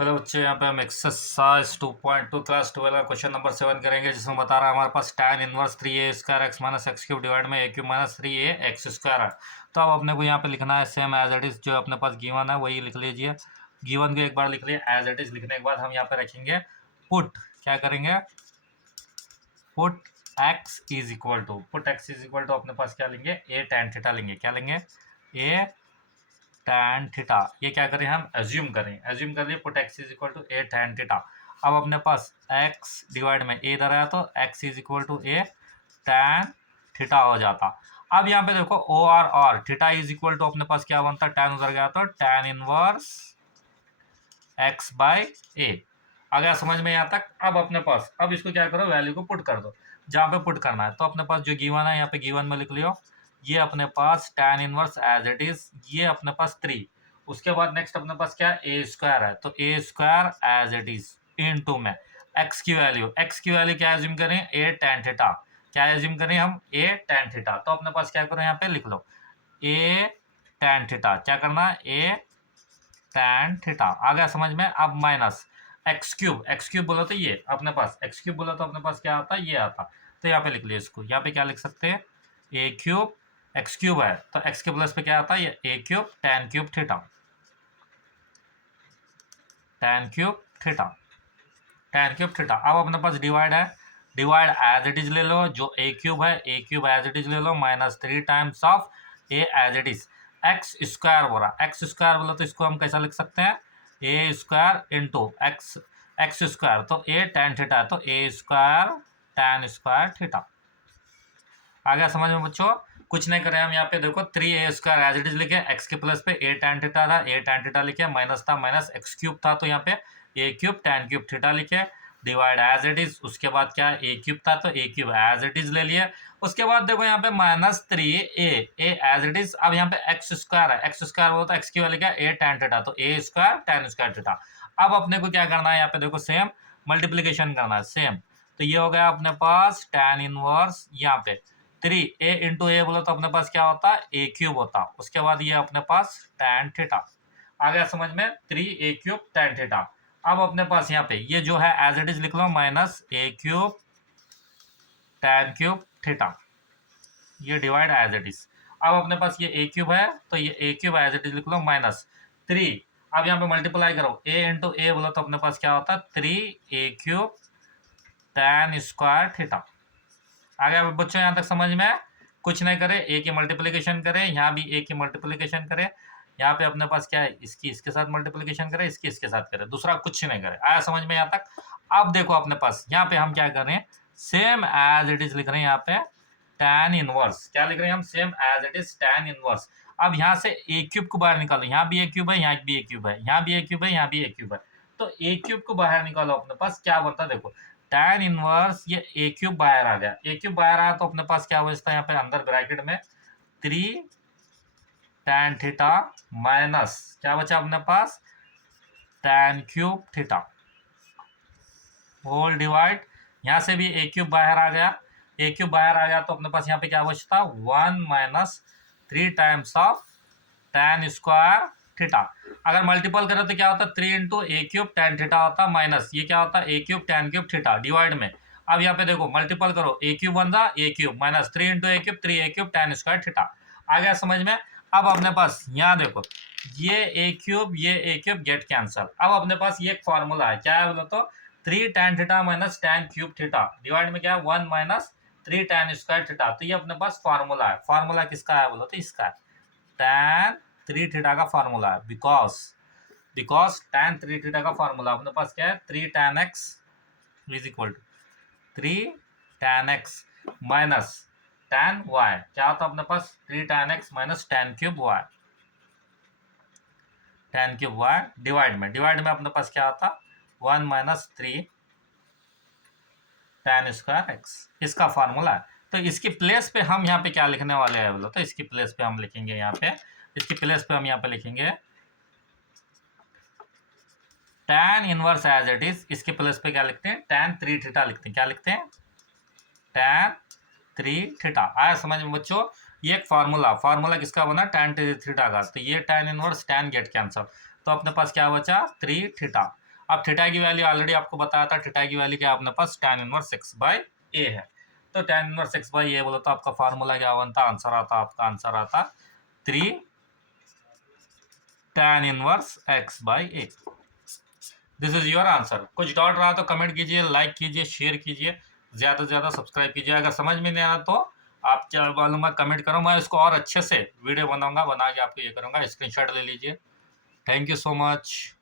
Hello बच्चे, यहाँ पे हम एक्सरसाइज 2.2 क्लास 12 का क्वेश्चन नंबर 7 करेंगे, जिसमें बता रहा है हमारे पास tan inverse 3a square x minus X cube divide में a cube minus 3a x square है। तो अब अपने को यहाँ पे लिखना है सेम एज इट इज, जो अपने पास गिवन है वही लिख लीजिए। गिवन को एक बार लिख लिए, एज इट इज लिखने के बाद हम यहाँ पे रखेंगे पुट। क्या करेंगे? Put X is equal to, put X is equal to अपने पास क्या लेंगे? a tan थीटा लेंगे। क्या लेंगे? a tan theta. ये क्या करें? हम एज्यूम करें, एज्यूम कर लिए put X is equal to a tan theta. अब अपने पास x डिवाइड में a इधर आया तो x is equal to a tan theta हो जाता। अब यहाँ पे देखो ओ और थीटा इज इक्वल टू अपने पास क्या बनता? tan उधर गया तो tan inverse x by a। आ गया समझ में यहाँ तक? अब अपने पास अब इसको क्या करो, वैल्यू को पुट कर दो जहाँ पे पुट करना है। तो अपने पास जो गिवन है यहाँ पे गिवन में लिख लियो, ये अपने पास tan inverse as it is, ये अपने पास 3। उसके बाद नेक्स्ट अपने पास क्या है? ए स्क्वायर है, तो A square as it is into में एक्स की वैल्यू क्या एज्यूम करें? A tan theta. क्या एज्यूम करें हम? A tan theta. तो अपने पास क्या करो, यहाँ पे लिख लो ए tan थीटा। क्या करना है? ए tan थीटा। आ गया समझ में? अब माइनस एक्स क्यूब बोला तो ये अपने पास एक्स क्यूब बोला तो अपने पास क्या आता? ये आता। तो यहाँ पे लिख लिया इसको, यहाँ पे क्या लिख सकते हैं? ए क्यूब, एक्स क्यूब है तो एक्स के प्लस पे क्या आता है? ये A cube tan cube theta, tan cube theta, tan cube theta. अब अपने पास डिवाइड है, डिवाइड एज इट इज ले लो, जो ए क्यूब है A cube as it is ले लो, minus 3 times of A as it is. X square बोला, एक्स स्क्वायर बोला तो इसको हम कैसा लिख सकते हैं? A square into x, x square तो ए tan थीटा, तो A square tan square theta. आ गया समझ में बच्चों? कुछ नहीं करें हम यहाँ पे, देखो 3a square as it is लिखे, एक्स के प्लस पे a tan थीटा था, a tan थीटा लिखे, माइनस था माइनस एक्स क्यूब था तो यहाँ पे a cube tan cube theta लिखे, डिवाइड एज इट इज। उसके बाद क्या? a क्यूब था तो a cube as it is ले लिए। उसके बाद देखो यहाँ पे minus 3a as it is. अब यहाँ पे एक्स स्क्वायर है, एक्स स्क्वायर बोलता है एक्स की वैल्यू क्या? a tan थीटा, तो a square tan square theta. अब अपने को क्या करना है? यहाँ पे देखो सेम मल्टीप्लीकेशन करना है, सेम। तो ये हो गया अपने पास tan इनवर्स, यहाँ पे 3a इंटू ए बोला तो अपने पास क्या होता? ए क्यूब होता। उसके बाद ये अपने पास tan थीटा। आ गया समझ में? 3a cube tan theta. अब अपने पास यहाँ पे ये जो है एज इट इज लिख लो, माइनस ए क्यूब tan क्यूब थीटा, ये डिवाइड एज इट इज। अब अपने पास ये ए क्यूब है तो ये A cube as it is लिख लो, माइनस 3। अब यहाँ पे मल्टीप्लाई करो, a इंटू ए बोला तो अपने पास क्या होता? 3a cube tan square theta. आ गया बच्चों यहाँ तक समझ में? कुछ नहीं करे, ए की मल्टीप्लिकेशन करें, यहाँ भी ए की मल्टीप्लिकेशन करें, यहाँ पे अपने पास क्या है? इसकी इसके साथ मल्टीप्लिकेशन करें, इसकी इसके साथ करें, दूसरा कुछ नहीं करे। आया समझ में यहाँ तक? अब देखो अपने पास यहाँ पे हम क्या कर रहे हैं? सेम एज इट इज लिख रहे हैं यहाँ पे tan इनवर्स। क्या लिख रहे हैं हम? Same as it is tan inverse. अब यहाँ से ए क्यूब को बाहर निकालो, यहाँ भी ए क्यूब है, यहाँ भी ए क्यूब है, यहाँ भी ए क्यूब है, यहाँ भी ए क्यूब है। तो ए क्यूब को बाहर निकालो, अपने पास क्या बनता है? देखो tan इनवर्स, ये ए क्यूब बाहर आ गया, ए क्यूब बाहर आया तो अपने पास क्या बचता है? यहाँ पे अंदर ब्रैकेट में 3 tan थीटा माइनस क्या बचा अपने पास? tan cube theta whole divide. यहाँ से भी ए क्यूब बाहर आ गया, ए क्यूब बाहर आ गया तो अपने पास यहाँ पे क्या बचता? 1 minus 3 times of tan square theta. अगर मल्टीपल करें तो क्या होता है? 3 into A cube tan theta होता, माइनस ये क्या होता है? A cube tan cube theta divide में। अब यहाँ पे देखो मल्टीपल करो, ए क्यूब बन रहा ए cube minus 3 into A cube 3 A cube tan square theta. आ गया समझ में? अब अपने पास यहाँ देखो, ये ए क्यूब गेट कैंसल। अब अपने पास ये एक फॉर्मूला है, क्या है बोलो तो? 3 tan theta minus tan cube theta divide में क्या है? 1 माइनस 3 tan स्क्वायर थीटा। तो ये अपने पास फॉर्मूला है। फॉर्मूला किसका है बोलो तो? इसका है, tan 3 थीटा का फॉर्मूला है। बिकॉज tan 3 थीटा का फॉर्मूला अपने पास क्या है? 3 tan x is equal to 3 tan x minus tan y। क्या होता है अपने पास? 3 tan x minus tan cube y, tan cube y divide में अपने पास क्या आता? 1 माइनस 3 tan स्क्वायर x, इसका फॉर्मूला है। तो इसकी प्लेस पे हम यहाँ पे क्या लिखने वाले हैं बोलो तो? इसकी प्लेस पे हम लिखेंगे यहाँ पे, इसकी प्लेस पे हम यहाँ पे लिखेंगे tan inverse as it is. इसके प्लेस पे क्या लिखते हैं? tan 3 थीटा लिखते हैं। क्या लिखते हैं? tan 3 theta. आया समझ में बच्चों? ये एक फार्मूला किसका बना? tan 3 थीटा का। तो ये tan inverse tan get cancel, तो अपने पास क्या बचा? 3 थीटा। अब थीटा की वैल्यू ऑलरेडी आपको बताया था, थीटा की वैल्यू क्या अपने पास tan इनवर्स x बाई ए है। तो tan इनवर्स x बाई ए बोला तो आपका फार्मूला क्या बनता, आंसर आता, आपका आंसर आता 3 tan inverse x by A. This is your answer. कुछ डाउट रहा तो कमेंट कीजिए, लाइक कीजिए, शेयर कीजिए, ज़्यादा से ज़्यादा सब्सक्राइब कीजिए। अगर समझ में नहीं आया तो आप क्या मालूम है कमेंट करो, मैं इसको और अच्छे से वीडियो बनाऊंगा, बना के आपको ये करूँगा, स्क्रीनशॉट ले लीजिए। Thank you so much.